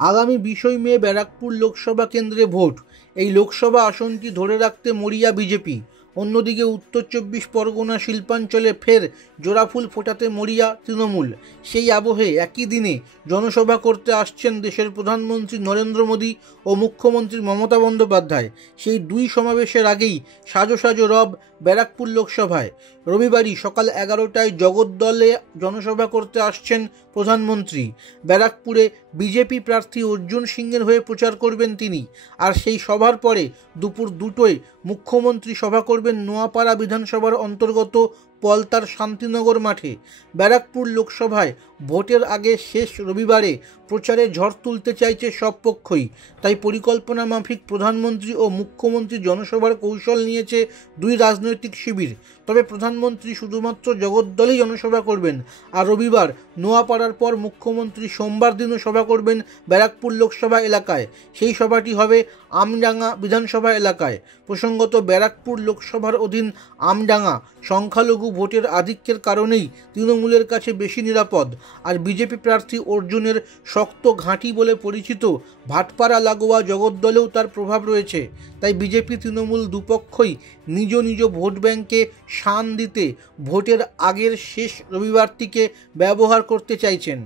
আগামী 20 মে ব্যারাকপুর লোকসভা কেন্দ্রে ভোট। এই লোকসভা আসনটি ধরে রাখতে মরিয়া বিজেপি। অন্যদিকে উত্তর 24 পরগনা শিল্পাঞ্চলে ফের জোড়াফুল ফোটাতে মরিয়া তৃণমূল। সেই আবহে একই দিনে জনসভা করতে আসছেন দেশের প্রধানমন্ত্রী নরেন্দ্র মোদী ও মুখ্যমন্ত্রী মমতা বন্দ্যোপাধ্যায়। সেই দুই সমাবেশের আগেই সাজো সাজো রব ব্যারাকপুর লোকসভায়। রবিবারই সকাল 11টায় জগদ্দলে জনসভা করতে আসছেন প্রধানমন্ত্রী। ব্যারাকপুরে বিজেপি প্রার্থী অর্জুন সিংয়ের হয়ে প্রচার করবেন তিনি। আর সেই সভার পরে দুপুর 2টোয় মুখ্যমন্ত্রী সভা করবেন নোয়াপাড়া বিধানসভার অন্তর্গত পলতার শান্তিনগর মাঠে। ব্যারাকপুর লোকসভায় ভোটের আগে শেষ রবিবারে প্রচারে ঝড় তুলতে চাইছে সব পক্ষই। তাই পরিকল্পনা মাফিক প্রধানমন্ত্রী ও মুখ্যমন্ত্রী জনসভার কৌশল নিয়েছে দুই রাজনৈতিক শিবির। তবে প্রধানমন্ত্রী শুধুমাত্র জগদ্দলেই জনসভা করবেন, আর রবিবার নোয়াপাড়ার পর মুখ্যমন্ত্রী সোমবার দিনও সভা করবেন ব্যারাকপুর লোকসভা এলাকায়। সেই সভাটি হবে আমডাঙ্গা বিধানসভা এলাকায়। প্রসঙ্গত, ব্যারাকপুর লোকসভার অধীন আমডাঙ্গা সংখ্যালঘু ভোটের আধিক্যের কারণেই তৃণমূলের কাছে বেশি নিরাপদ। আর বিজেপি প্রার্থী অর্জুনের শক্ত ঘাঁটি বলে পরিচিত ভাটপাড়া লাগোয়া জগদ্দলেও তার প্রভাব রয়েছে। তাই বিজেপি তৃণমূল দুপক্ষই নিজ নিজ ভোট ব্যাংকে শান দিতে ভোটের আগের শেষ রবিবারটিকে ব্যবহার করতে চাইছেন।